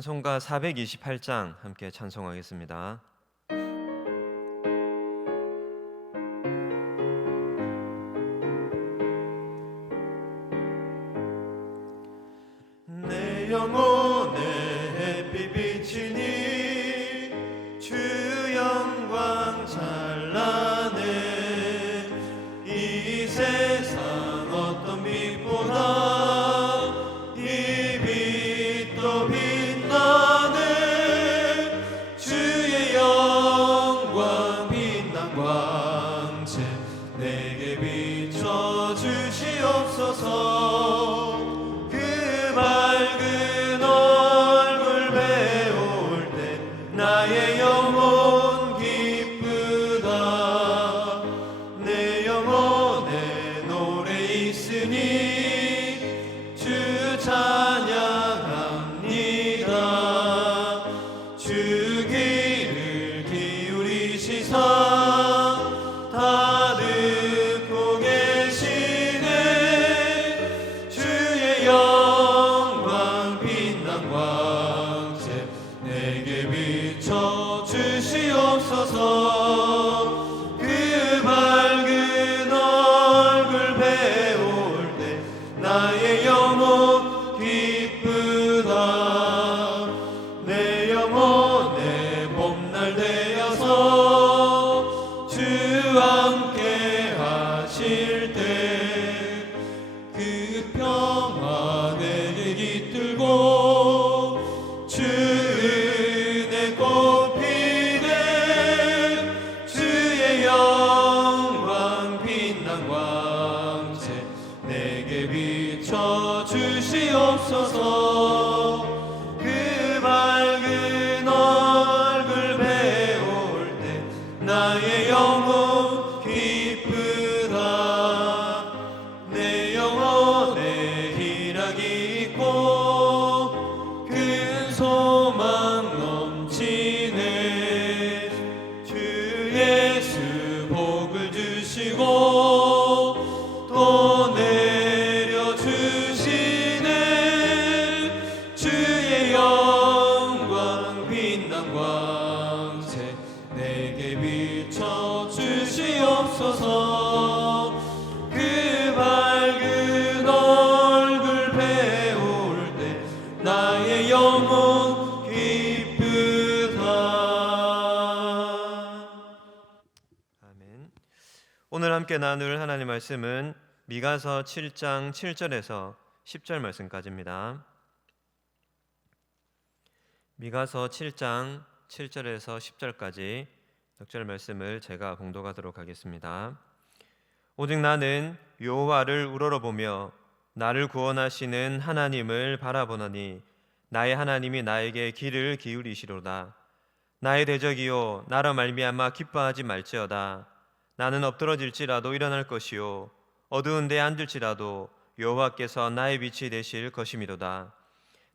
찬송가 428장 함께 찬송하겠습니다. 함께 나눌 하나님 말씀은 미가서 7장 7절에서 10절 말씀까지입니다 미가서 7장 7절에서 10절까지 역절 말씀을 제가 봉독하도록 하겠습니다. 오직 나는 여호와를 우러러보며 나를 구원하시는 하나님을 바라보노니 나의 하나님이 나에게 귀를 기울이시로다. 나의 대적이요 나로 말미암아 기뻐하지 말지어다. 나는 엎드러질지라도 일어날 것이요. 어두운 데 앉을지라도 여호와께서 나의 빛이 되실 것이미로다.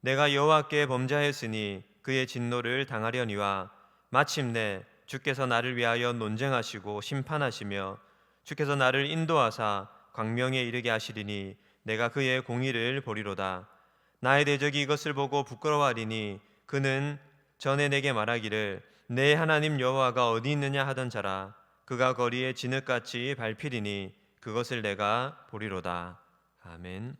내가 여호와께 범죄하였으니 그의 진노를 당하려니와 마침내 주께서 나를 위하여 논쟁하시고 심판하시며 주께서 나를 인도하사 광명에 이르게 하시리니 내가 그의 공의를 보리로다. 나의 대적이 이것을 보고 부끄러워하리니 그는 전에 내게 말하기를 내 하나님 여호와가 어디 있느냐 하던 자라 그가 거리에 진흙같이 밟히리니 그것을 내가 보리로다 아멘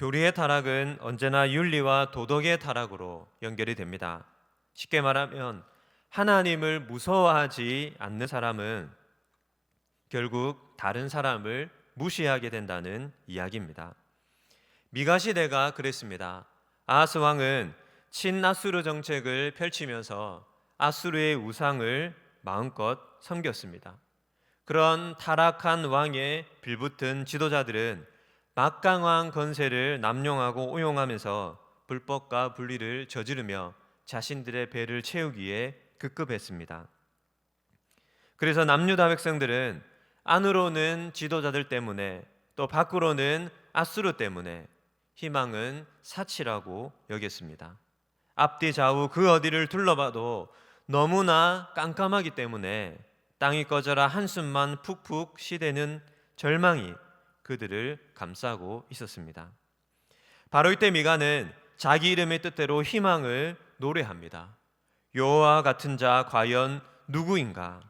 교리의 타락은 언제나 윤리와 도덕의 타락으로 연결이 됩니다. 쉽게 말하면 하나님을 무서워하지 않는 사람은 결국 다른 사람을 무시하게 된다는 이야기입니다. 미가 시대가 그랬습니다. 아하스 왕은 친아수르 정책을 펼치면서 아수르의 우상을 마음껏 섬겼습니다. 그런 타락한 왕에 빌붙은 지도자들은 막강한 건세를 남용하고 오용하면서 불법과 분리를 저지르며 자신들의 배를 채우기에 급급했습니다. 그래서 남유다 백성들은 안으로는 지도자들 때문에 또 밖으로는 아수르 때문에 희망은 사치라고 여겼습니다. 앞뒤 좌우 그 어디를 둘러봐도 너무나 깜깜하기 때문에 땅이 꺼져라 한숨만 푹푹 쉬대는 절망이 그들을 감싸고 있었습니다. 바로 이때 미가는 자기 이름의 뜻대로 희망을 노래합니다. 여호와 같은 자 과연 누구인가?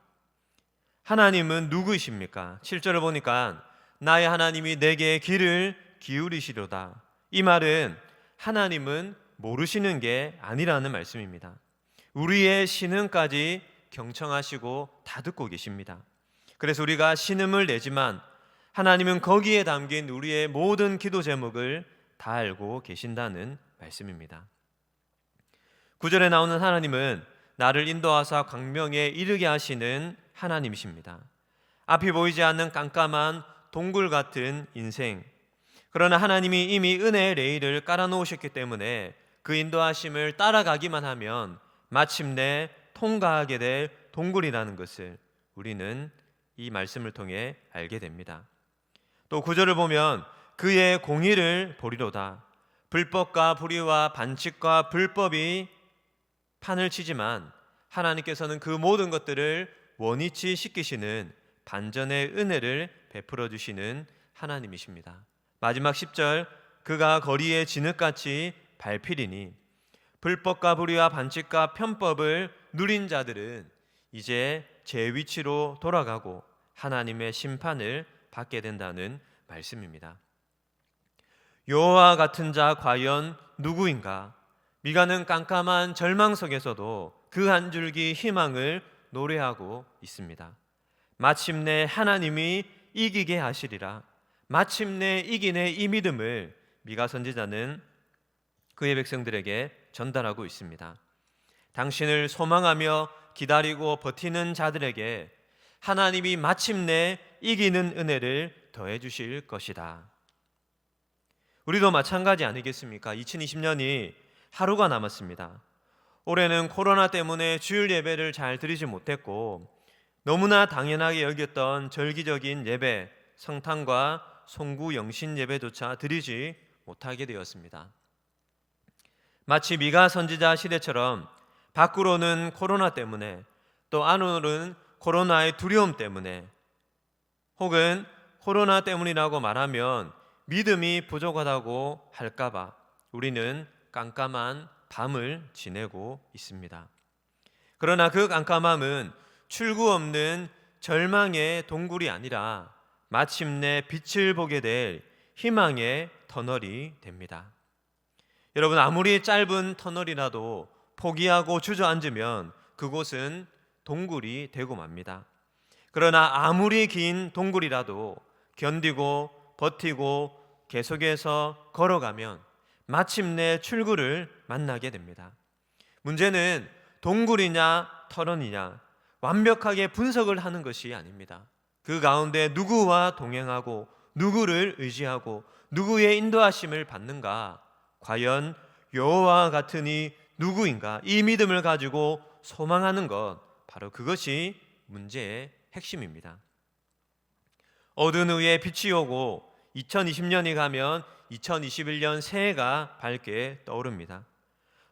하나님은 누구이십니까? 7절을 보니까 나의 하나님이 내게 길을 기울이시로다. 이 말은 하나님은 모르시는 게 아니라는 말씀입니다. 우리의 신음까지 경청하시고 다 듣고 계십니다. 그래서 우리가 신음을 내지만 하나님은 거기에 담긴 우리의 모든 기도 제목을 다 알고 계신다는 말씀입니다. 구절에 나오는 하나님은 나를 인도하사 광명에 이르게 하시는 하나님이십니다. 앞이 보이지 않는 깜깜한 동굴 같은 인생. 그러나 하나님이 이미 은혜의 레일을 깔아놓으셨기 때문에 그 인도하심을 따라가기만 하면 마침내 통과하게 될 동굴이라는 것을 우리는 이 말씀을 통해 알게 됩니다. 또 구절을 보면 그의 공의를 보리로다. 불법과 불의와 반칙과 불법이 판을 치지만 하나님께서는 그 모든 것들을 원위치 시키시는 반전의 은혜를 베풀어 주시는 하나님이십니다. 마지막 10절 그가 거리에 진흙같이 밟히리니 불법과 불의와 반칙과 편법을 누린 자들은 이제 제 위치로 돌아가고 하나님의 심판을 받게 된다는 말씀입니다. 여호와 같은 자 과연 누구인가? 미가는 깜깜한 절망 속에서도 그 한 줄기 희망을 노래하고 있습니다. 마침내 하나님이 이기게 하시리라. 마침내 이기네 이 믿음을 미가 선지자는 그의 백성들에게 전달하고 있습니다. 당신을 소망하며 기다리고 버티는 자들에게 하나님이 마침내 이기는 은혜를 더해 주실 것이다. 우리도 마찬가지 아니겠습니까? 2020년이 하루가 남았습니다. 올해는 코로나 때문에 주일 예배를 잘 드리지 못했고 너무나 당연하게 여겼던 절기적인 예배, 성탄과 송구 영신 예배조차 드리지 못하게 되었습니다. 마치 미가 선지자 시대처럼 밖으로는 코로나 때문에 또 안으로는 코로나의 두려움 때문에 혹은 코로나 때문이라고 말하면 믿음이 부족하다고 할까봐 우리는 깜깜한 밤을 지내고 있습니다. 그러나 그 깜깜함은 출구 없는 절망의 동굴이 아니라 마침내 빛을 보게 될 희망의 터널이 됩니다. 여러분 아무리 짧은 터널이라도 포기하고 주저앉으면 그곳은 동굴이 되고 맙니다. 그러나 아무리 긴 동굴이라도 견디고 버티고 계속해서 걸어가면 마침내 출구를 만나게 됩니다. 문제는 동굴이냐 터널이냐 완벽하게 분석을 하는 것이 아닙니다. 그 가운데 누구와 동행하고 누구를 의지하고 누구의 인도하심을 받는가 과연 여호와 같으니 누구인가 이 믿음을 가지고 소망하는 것 바로 그것이 문제의 핵심입니다. 어두운 후에 빛이 오고 2020년이 가면 2021년 새해가 밝게 떠오릅니다.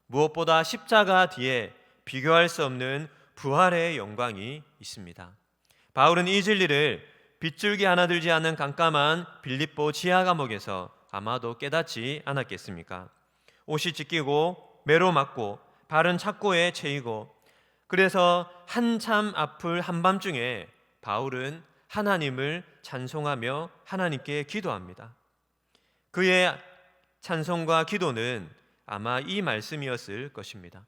무엇보다 십자가 뒤에 비교할 수 없는 부활의 영광이 있습니다. 바울은 이 진리를 빗줄기 하나 들지 않은 깜깜한 빌립보 지하 감옥에서 아마도 깨닫지 않았겠습니까? 옷이 찢기고 매로 맞고 발은 착고에 채이고 그래서 한참 앞을 한밤중에 바울은 하나님을 찬송하며 하나님께 기도합니다. 그의 찬송과 기도는 아마 이 말씀이었을 것입니다.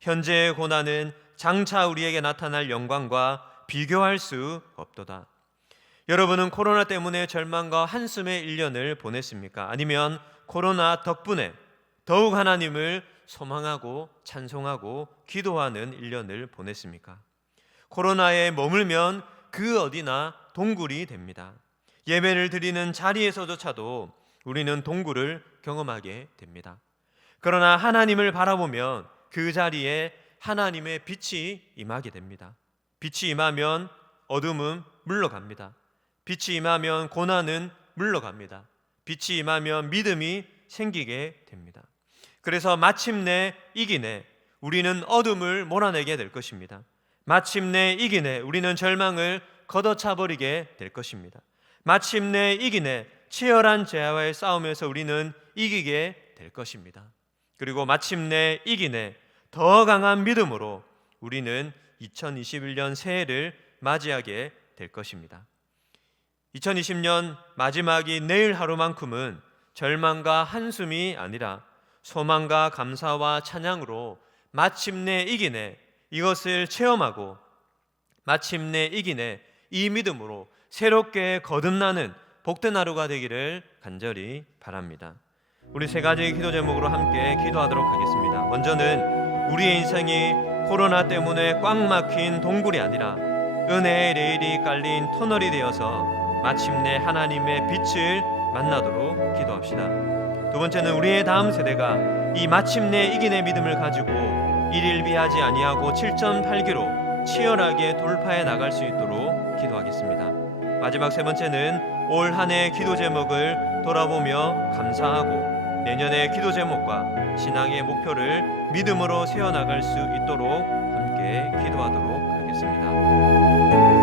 현재의 고난은 장차 우리에게 나타날 영광과 비교할 수 없도다. 여러분은 코로나 때문에 절망과 한숨의 1년을 보냈습니까? 아니면 코로나 덕분에 더욱 하나님을 소망하고 찬송하고 기도하는 1년을 보냈습니까? 코로나에 머물면 그 어디나 동굴이 됩니다. 예배를 드리는 자리에서조차도 우리는 동굴을 경험하게 됩니다. 그러나 하나님을 바라보면 그 자리에 하나님의 빛이 임하게 됩니다. 빛이 임하면 어둠은 물러갑니다. 빛이 임하면 고난은 물러갑니다. 빛이 임하면 믿음이 생기게 됩니다. 그래서 마침내 이기네 우리는 어둠을 몰아내게 될 것입니다. 마침내 이기네 우리는 절망을 걷어차 버리게 될 것입니다. 마침내 이기네 치열한 죄와의 싸움에서 우리는 이기게 될 것입니다. 그리고 마침내 이기네 더 강한 믿음으로 우리는 2021년 새해를 맞이하게 될 것입니다. 2020년 마지막이 내일 하루만큼은 절망과 한숨이 아니라 소망과 감사와 찬양으로 마침내 이기네 이것을 체험하고 마침내 이기네 이 믿음으로 새롭게 거듭나는 복된 하루가 되기를 간절히 바랍니다. 우리 세 가지 기도 제목으로 함께 기도하도록 하겠습니다. 먼저는 우리의 인생이 코로나 때문에 꽉 막힌 동굴이 아니라 은혜의 레일이 깔린 터널이 되어서 마침내 하나님의 빛을 만나도록 기도합시다. 두 번째는 우리의 다음 세대가 이 마침내 이긴의 믿음을 가지고 일일비하지 아니하고 7.8기로 치열하게 돌파해 나갈 수 있도록 기도하겠습니다. 마지막 세 번째는 올 한 해 기도 제목을 돌아보며 감사하고 내년의 기도 제목과 신앙의 목표를 믿음으로 세워나갈 수 있도록 함께 기도하도록 하겠습니다.